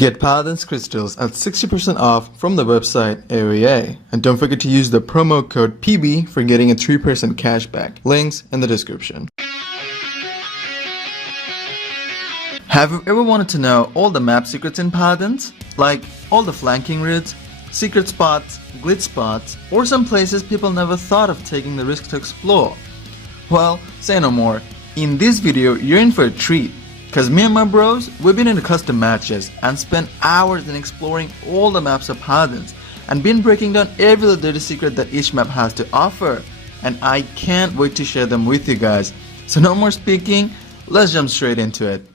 Get Paladins crystals at 60% off from the website AOEA, and don't forget to use the promo code PB for getting a 3% cashback. Links in the description. Have you ever wanted to know all the map secrets in Paladins? Like all the flanking routes, secret spots, glitch spots, or some places people never thought of taking the risk to explore? Well, say no more. In this video, you're in for a treat. Cause me and my bros, we've been into custom matches and spent hours in exploring all the maps of Paladins and been breaking down every little dirty secret that each map has to offer. And I can't wait to share them with you guys. So no more speaking, let's jump straight into it.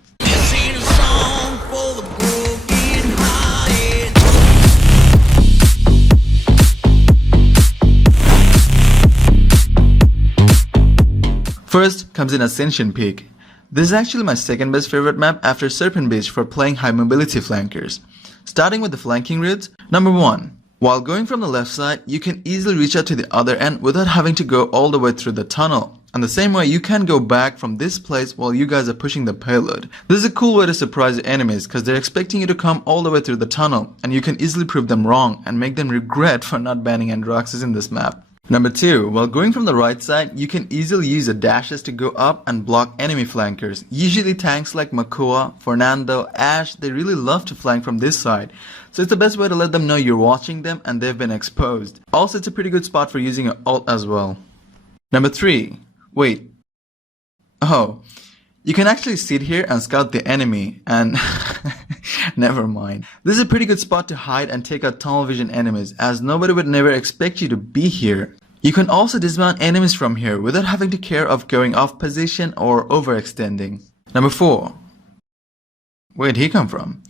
First comes in Ascension Peak. This is actually my second best favorite map after SERPANT Beach for playing high mobility flankers. Starting with the flanking routes, number 1. While going from the left side, you can easily reach out to the other end without having to go all the way through the tunnel. And the same way, you can go back from this place while you guys are pushing the payload. This is a cool way to surprise your enemies because they're expecting you to come all the way through the tunnel, and you can easily prove them wrong and make them regret for not banning Androxus in this map. Number 2. While going from the right side, you can easily use the dashes to go up and block enemy flankers. Usually tanks like Makoa, Fernando, Ash, they really love to flank from this side. So it's the best way to let them know you're watching them and they've been exposed. Also, it's a pretty good spot for using an ult as well. Number 3. Wait. Oh. You can actually sit here and scout the enemy and never mind. This is a pretty good spot to hide and take out tunnel vision enemies as nobody would never expect you to be here. You can also dismount enemies from here without having to care of going off position or overextending. Number 4. Where'd he come from?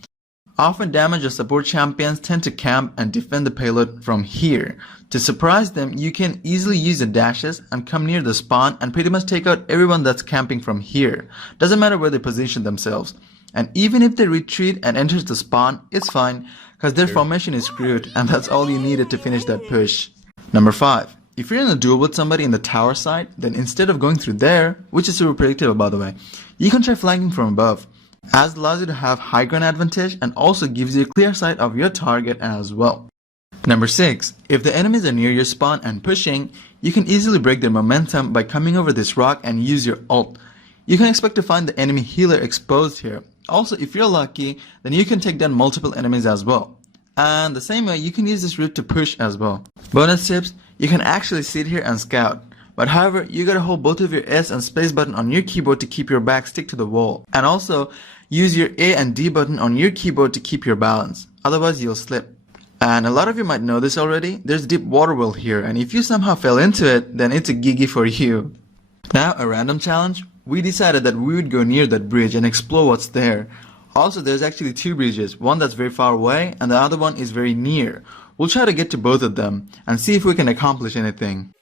Often damage or support champions tend to camp and defend the payload from here. To surprise them, you can easily use the dashes and come near the spawn and pretty much take out everyone that's camping from here. Doesn't matter where they position themselves. And even if they retreat and enters the spawn, it's fine because their formation is screwed and that's all you needed to finish that push. Number 5. If you're in a duel with somebody in the tower side, then instead of going through there, which is super predictable by the way, you can try flanking from above. As allows you to have high ground advantage and also gives you a clear sight of your target as well. Number 6. If the enemies are near your spawn and pushing, you can easily break their momentum by coming over this rock and use your ult. You can expect to find the enemy healer exposed here. Also, if you're lucky, then you can take down multiple enemies as well. And the same way, you can use this route to push as well. Bonus tips, you can actually sit here and scout. But however, you gotta hold both of your S and space button on your keyboard to keep your back stick to the wall. And also, use your A and D button on your keyboard to keep your balance. Otherwise, you'll slip. And a lot of you might know this already, there's a deep water well here, and if you somehow fell into it, then it's a giggy for you. Now, a random challenge. We decided that we would go near that bridge and explore what's there. Also, there's actually 2 bridges, one that's very far away and the other one is very near. We'll try to get to both of them and see if we can accomplish anything.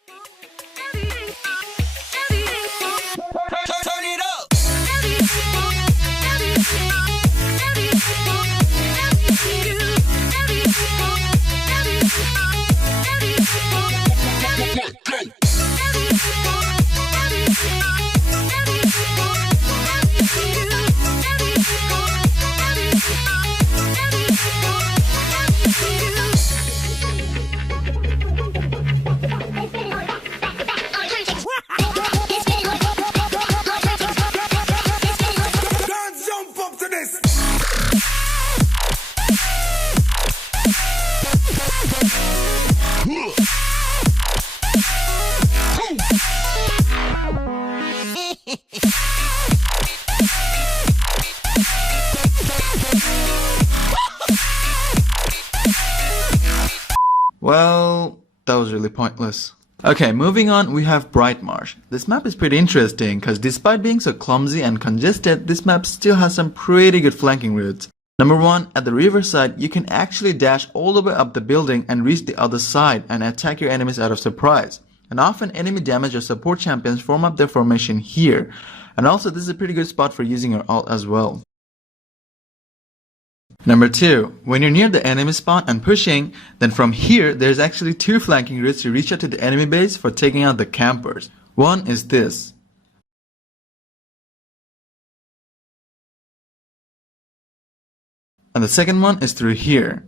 Well, that was really pointless. Okay, moving on, we have BRIGHTMARSH. This map is pretty interesting because despite being so clumsy and congested, this map still has some pretty good flanking routes. Number 1, at the riverside, you can actually dash all the way up the building and reach the other side and attack your enemies out of surprise. And often enemy damage or support champions form up their formation here. And also this is a pretty good spot for using your ult as well. Number 2, when you're near the enemy spawn and pushing, then from here there's actually 2 flanking routes to reach out to the enemy base for taking out the campers. One is this. and the second one is through here.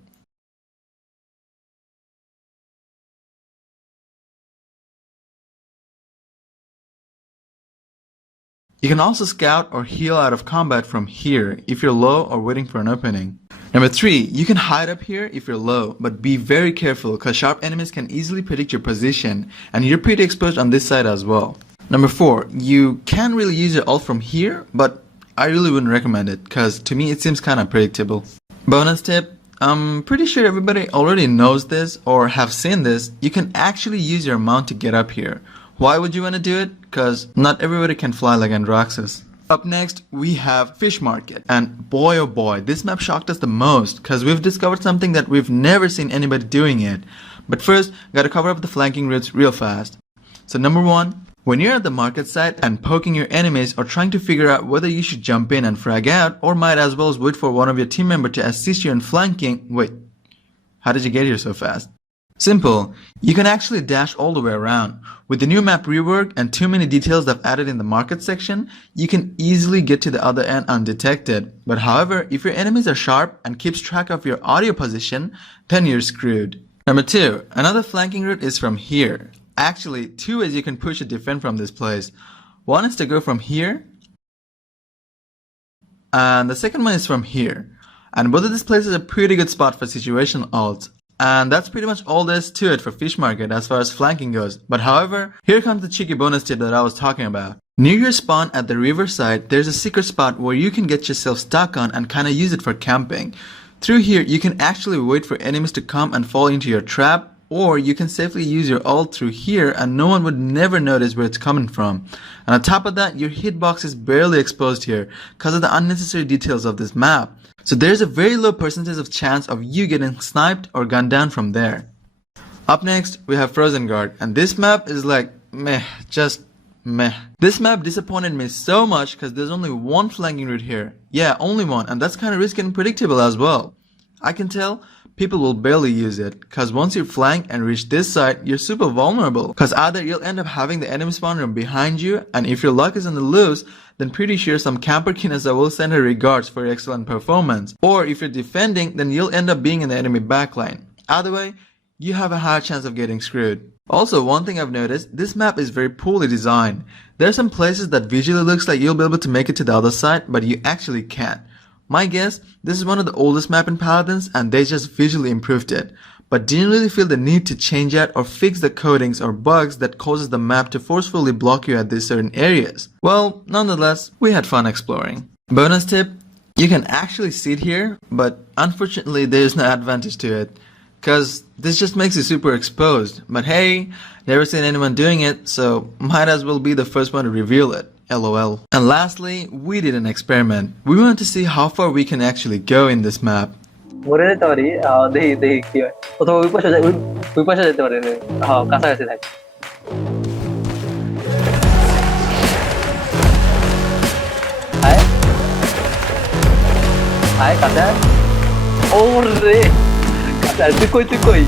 You can also scout or heal out of combat from here if you're low or waiting for an opening. Number 3, you can hide up here if you're low, but be very careful because sharp enemies can easily predict your position and you're pretty exposed on this side as well. Number 4, you can really use your ult from here, but I really wouldn't recommend it because to me it seems kind of predictable. Bonus tip, I'm pretty sure everybody already knows this or have seen this, you can actually use your mount to get up here. Why would you want to do it? Because not everybody can fly like Androxus. Up next, we have Fish Market. And boy oh boy, this map shocked us the most because we've discovered something that we've never seen anybody doing it. But first, gotta cover up the flanking routes real fast. So number 1, when you're at the market site and poking your enemies or trying to figure out whether you should jump in and frag out or might as well wait for one of your team members to assist you in flanking. Wait, how did you get here so fast? Simple, you can actually dash all the way around. With the new map rework and too many details they've added in the market section, you can easily get to the other end undetected. But however, if your enemies are sharp and keeps track of your audio position, then you're screwed. Number 2, another flanking route is from here. Actually, 2 ways you can push a defend from this place. One is to go from here, and the second one is from here. And both of these places are pretty good spot for situational ults. And that's pretty much all there is to it for Fish Market as far as flanking goes. But however, here comes the cheeky bonus tip that I was talking about. Near your spawn at the riverside, there's a secret spot where you can get yourself stuck on and kinda use it for camping. Through here, you can actually wait for enemies to come and fall into your trap, or you can safely use your ult through here and no one would never notice where it's coming from. And on top of that, your hitbox is barely exposed here because of the unnecessary details of this map. So there's a very low percentage of chance of you getting sniped or gunned down from there. Up next, we have Frozen Guard, and this map is like meh, just meh. This map disappointed me so much because there's only one flanking route here. Yeah, only one, and that's kind of risky and predictable as well. I can tell people will barely use it because once you flank and reach this side, you're super vulnerable because either you'll end up having the enemy spawn room behind you, and if your luck is on the loose, then pretty sure some camper Kinesa will send her regards for your excellent performance. Or if you're defending, then you'll end up being in the enemy backline. Either way, you have a higher chance of getting screwed. Also, one thing I've noticed, this map is very poorly designed. There are some places that visually looks like you'll be able to make it to the other side, but you actually can't. My guess, this is one of the oldest map in Paladins and they just visually improved it, but didn't really feel the need to change out or fix the codings or bugs that causes the map to forcefully block you at these certain areas. Well, nonetheless, we had fun exploring. Bonus tip, you can actually sit here, but unfortunately there is no advantage to it, cause this just makes you super exposed. But hey, never seen anyone doing it, so might as well be the first one to reveal it. LOL. And lastly, we did an experiment. We wanted to see how far we can actually go in this map. মনে পারি দেখি কি হয় প্রথমে ওই পাশে যেতে পারে হ্যাঁ কাছাকাছি থাকে হাই হাই কাছা ওরে কাছা তুই কই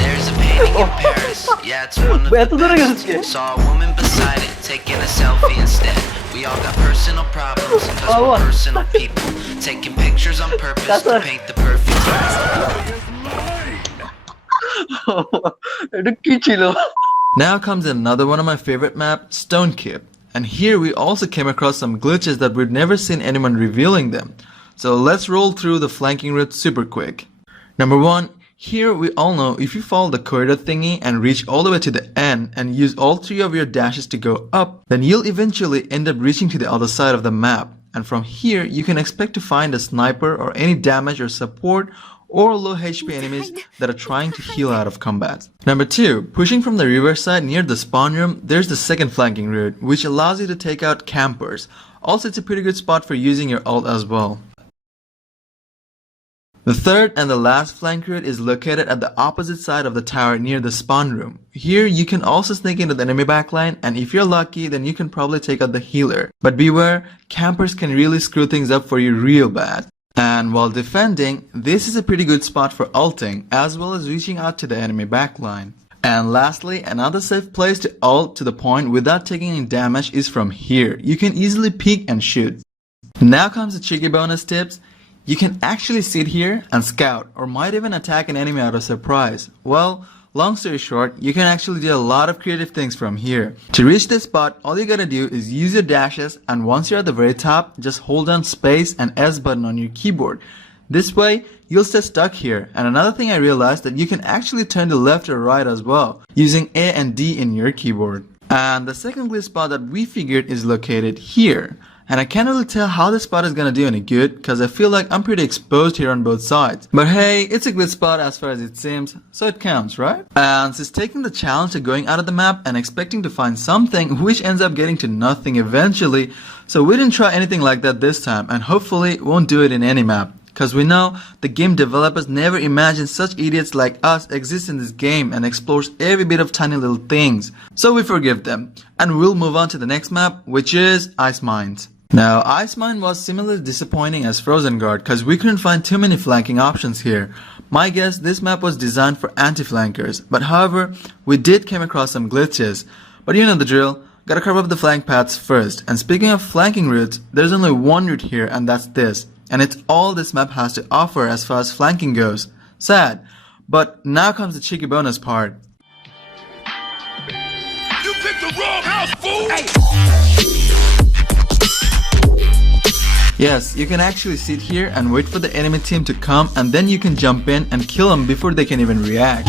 There's a painting in Paris. Yeah, it's one of the best. Saw a woman beside it taking a selfie instead. We all got personal problems because we're personal people. Taking pictures on purpose to paint the perfect picture. Now comes another one of my favorite maps, Stone Keep. And here we also came across some glitches that we've never seen anyone revealing them. So let's roll through the flanking route super quick. Number 1, here we all know if you follow the corridor thingy and reach all the way to the end and use all 3 of your dashes to go up, then you'll eventually end up reaching to the other side of the map. And from here, you can expect to find a sniper or any damage or support or low HP enemies that are trying to heal out of combat. Number 2, pushing from the riverside near the spawn room, there's the second flanking route, which allows you to take out campers. Also, it's a pretty good spot for using your ult as well. The third and the last flank route is located at the opposite side of the tower near the spawn room. Here you can also sneak into the enemy backline, and if you're lucky then you can probably take out the healer. But beware, campers can really screw things up for you real bad. And while defending, this is a pretty good spot for ulting as well as reaching out to the enemy backline. And lastly, another safe place to ult to the point without taking any damage is from here. You can easily peek and shoot. Now comes the cheeky bonus tips. You can actually sit here and scout, or might even attack an enemy out of surprise. Well, long story short, you can actually do a lot of creative things from here. To reach this spot, all you gotta do is use your dashes, and once you're at the very top, just hold down space and S button on your keyboard. This way, you'll stay stuck here. And another thing I realized that you can actually turn to left or right as well, using A and D in your keyboard. And the second glitch spot that we figured is located here. And I can't really tell how this spot is gonna do any good, because I feel like I'm pretty exposed here on both sides. But hey, it's a glitch spot as far as it seems, so it counts, right? And since taking the challenge of going out of the map and expecting to find something, which ends up getting to nothing eventually, so we didn't try anything like that this time, and hopefully won't do it in any map. Because we know the game developers never imagined such idiots like us exist in this game and explores every bit of tiny little things. So we forgive them. And we'll move on to the next map, which is Ice Mines. Now, Ice Mine was similarly disappointing as Frozen Guard because we couldn't find too many flanking options here. My guess, this map was designed for anti-flankers, but however, we did come across some glitches. But you know the drill, gotta cover up the flank paths first. And speaking of flanking routes, there's only one route here, and that's this. And it's all this map has to offer as far as flanking goes. Sad. But now comes the cheeky bonus part. You picked the wrong house, fool! Hey. Yes, you can actually sit here and wait for the enemy team to come, and then you can jump in and kill them before they can even react.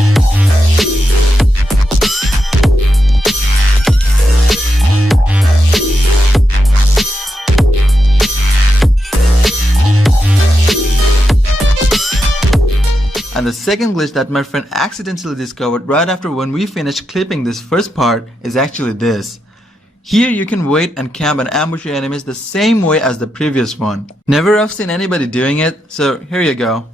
And the second glitch that my friend accidentally discovered right after when we finished clipping this first part is actually this. Here you can wait and camp and ambush your enemies the same way as the previous one. Never have seen anybody doing it, so here you go.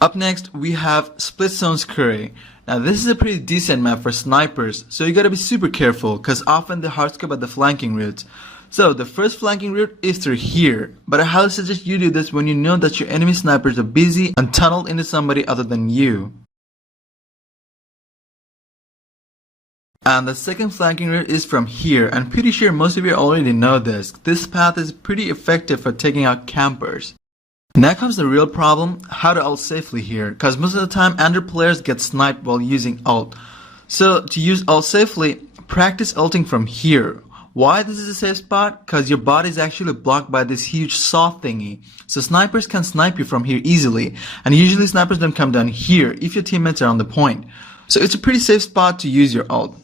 Up next we have SPLITSTONE's QUARRY. Now this is a pretty decent map for snipers, so you gotta be super careful cause often they hardscope at the flanking routes. So the first flanking route is through here, but I highly suggest you do this when you know that your enemy snipers are busy and tunneled into somebody other than you. And the second flanking route is from here, and pretty sure most of you already know this. This path is pretty effective for taking out campers. Now comes the real problem, how to ult safely here, cause most of the time Android players get sniped while using ult. So to use ult safely, practice ulting from here. Why this is a safe spot? Cause your body is actually blocked by this huge saw thingy. So snipers can snipe you from here easily, and usually snipers don't come down here if your teammates are on the point. So it's a pretty safe spot to use your ult.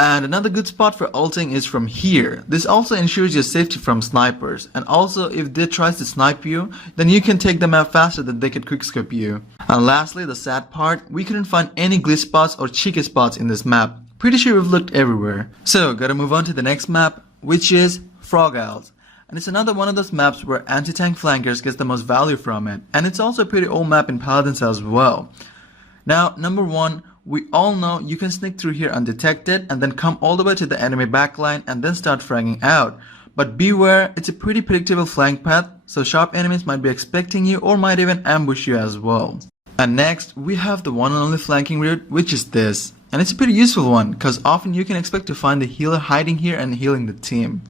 And another good spot for ulting is from here. This also ensures your safety from snipers, and also if they try to snipe you, then you can take them out faster than they could quickscope you. And lastly, the sad part, we couldn't find any glitch spots or cheeky spots in this map. Pretty sure we've looked everywhere. So gotta move on to the next map, which is Frog Isles. And it's another one of those maps where anti-tank flankers gets the most value from it, and it's also a pretty old map in Paladins as well. Now, number one, we all know you can sneak through here undetected and then come all the way to the enemy backline and then start fragging out. But beware, it's a pretty predictable flank path, so sharp enemies might be expecting you or might even ambush you as well. And next, we have the one and only flanking route, which is this. And it's a pretty useful one, cause often you can expect to find the healer hiding here and healing the team.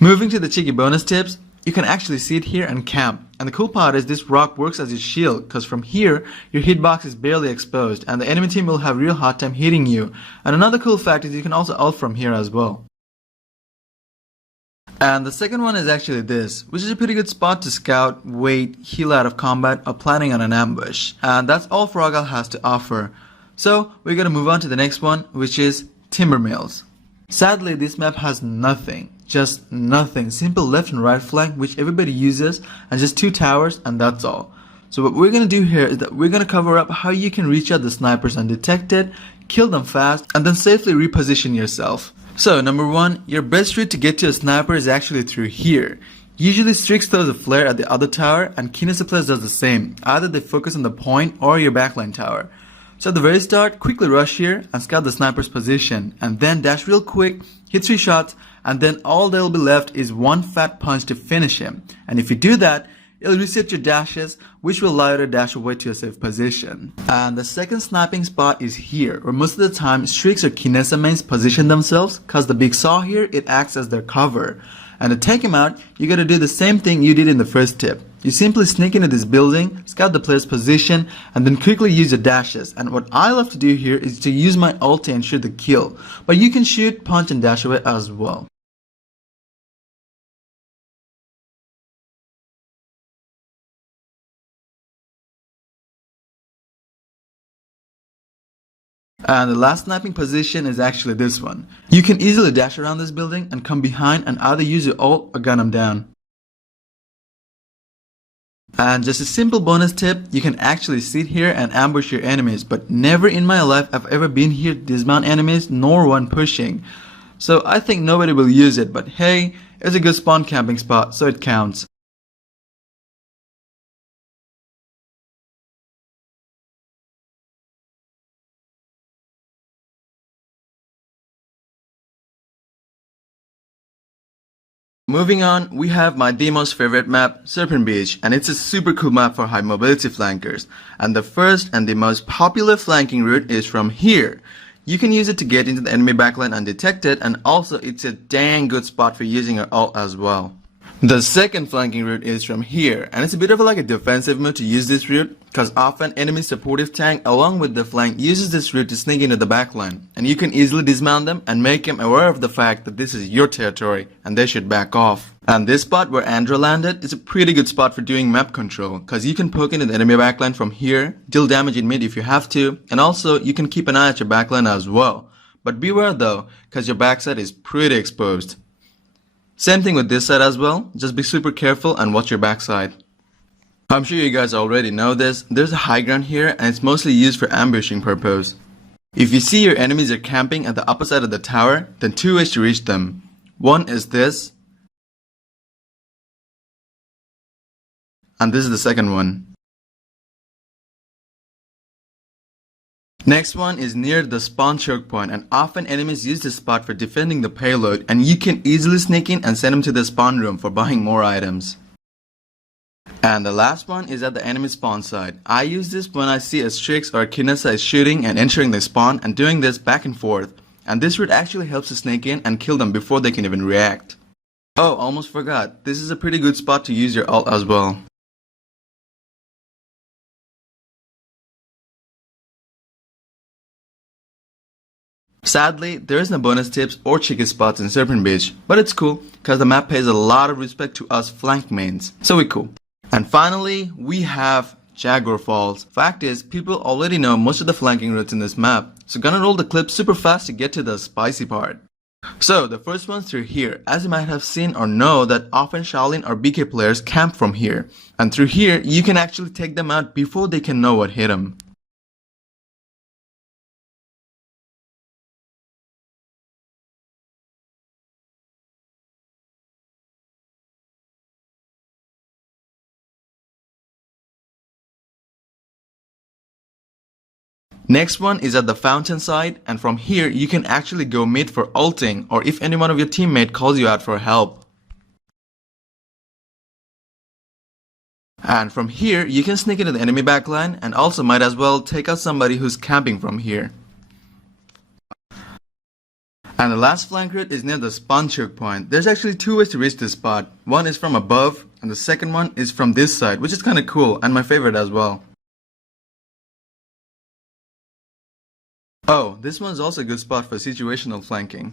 Moving to the cheeky bonus tips, you can actually sit here and camp. And the cool part is this rock works as your shield, cause from here, your hitbox is barely exposed and the enemy team will have real hard time hitting you. And another cool fact is you can also ult from here as well. And the second one is actually this, which is a pretty good spot to scout, wait, heal out of combat, or planning on an ambush. And that's all Frog Isle has to offer. So we're gonna move on to the next one, which is Timbermills. Sadly, this map has nothing. Just nothing. Simple left and right flank which everybody uses, and just two towers, and that's all. So what we're gonna do here is that we're gonna cover up how you can reach out the snipers undetected, kill them fast, and then safely reposition yourself. So number one, your best route to get to a sniper is actually through here. Usually Strix throws a flare at the other tower and Kinesis does the same. Either they focus on the point or your backline tower. So at the very start, quickly rush here and scout the sniper's position, and then dash real quick, hit 3 shots, and then all that will be left is one fat punch to finish him. And if you do that, it'll reset your dashes, which will allow you to dash away to a safe position. And the second sniping spot is here, where most of the time Streaks or Kinessa mains position themselves, cause the big saw here, it acts as their cover. And to take him out, you gotta do the same thing you did in the first tip. You simply sneak into this building, scout the player's position, and then quickly use your dashes. And what I love to do here is to use my ult to ensure the kill. But you can shoot, punch, and dash away as well. And the last sniping position is actually this one. You can easily dash around this building and come behind and either use your ult or gun them down. And just a simple bonus tip, you can actually sit here and ambush your enemies, but never in my life I've ever been here to dismount enemies nor one pushing. So I think nobody will use it, but hey, it's a good spawn camping spot, so it counts. Moving on, we have my most favorite map, Serpent Beach, and it's a super cool map for high mobility flankers. And the first and the most popular flanking route is from here. You can use it to get into the enemy backline undetected, and also it's a dang good spot for using your ult as well. The second flanking route is from here, and it's a bit of like a defensive move to use this route, cause often enemy supportive tank along with the flank uses this route to sneak into the backline, and you can easily dismount them and make them aware of the fact that this is your territory and they should back off. And this spot where Andro landed is a pretty good spot for doing map control, cause you can poke into the enemy backline from here, deal damage in mid if you have to, and also you can keep an eye at your backline as well. But beware though, cause your backside is pretty exposed. Same thing with this side as well, just be super careful and watch your backside. I'm sure you guys already know this, there's a high ground here and it's mostly used for ambushing purpose. If you see your enemies are camping at the upper side of the tower, then two ways to reach them. One is this, and this is the second one. Next one is near the spawn choke point, and often enemies use this spot for defending the payload, and you can easily sneak in and send them to the spawn room for buying more items. And the last one is at the enemy spawn side. I use this when I see a Strix or a Kinessa is shooting and entering the spawn and doing this back and forth, and this route actually helps to sneak in and kill them before they can even react. Oh, almost forgot, this is a pretty good spot to use your ult as well. Sadly, there is no bonus tips or cheeky spots in Serpent Beach, but it's cool cause the map pays a lot of respect to us flank mains, so we cool. And finally, we have Jagger Falls. Fact is, people already know most of the flanking routes in this map, so gonna roll the clip super fast to get to the spicy part. So the first one's through here, as you might have seen or know that often Shaolin or BK players camp from here, and through here you can actually take them out before they can know what hit them. Next one is at the fountain side, and from here you can actually go mid for ulting or if any one of your teammate calls you out for help. And from here you can sneak into the enemy backline and also might as well take out somebody who's camping from here. And the last flank route is near the spawn choke point. There's actually two ways to reach this spot. One is from above and the second one is from this side, which is kinda cool and my favorite as well. Oh, this one's also a good spot for situational flanking.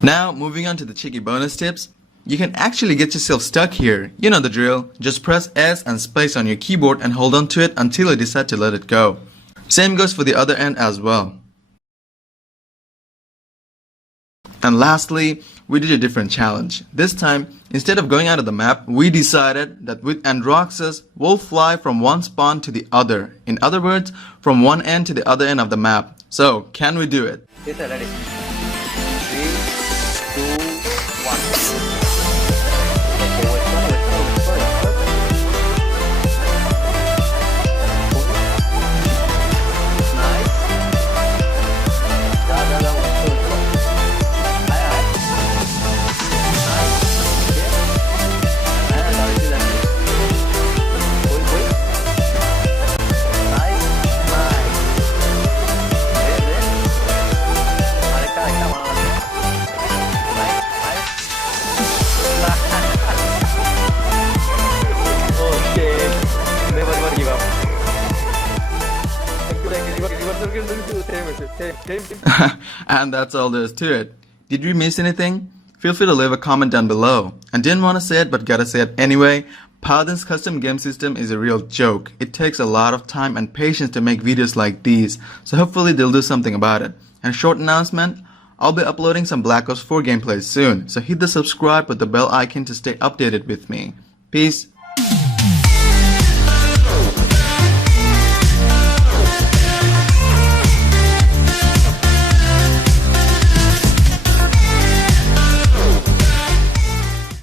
Now, moving on to the cheeky bonus tips. You can actually get yourself stuck here. You know the drill. Just press S and space on your keyboard and hold on to it until you decide to let it go. Same goes for the other end as well. And lastly, we did a different challenge. This time, instead of going out of the map, we decided that with Androxus, we'll fly from one spawn to the other. In other words, from one end to the other end of the map. So, can we do it? Yes, sir, ready. 3, 2, 1. And that's all there is to it. Did we miss anything? Feel free to leave a comment down below. And didn't want to say it but gotta say it anyway, Paladin's custom game system is a real joke. It takes a lot of time and patience to make videos like these, so hopefully they'll do something about it. And short announcement, I'll be uploading some Black Ops 4 gameplays soon, so hit the subscribe with the bell icon to stay updated with me. Peace.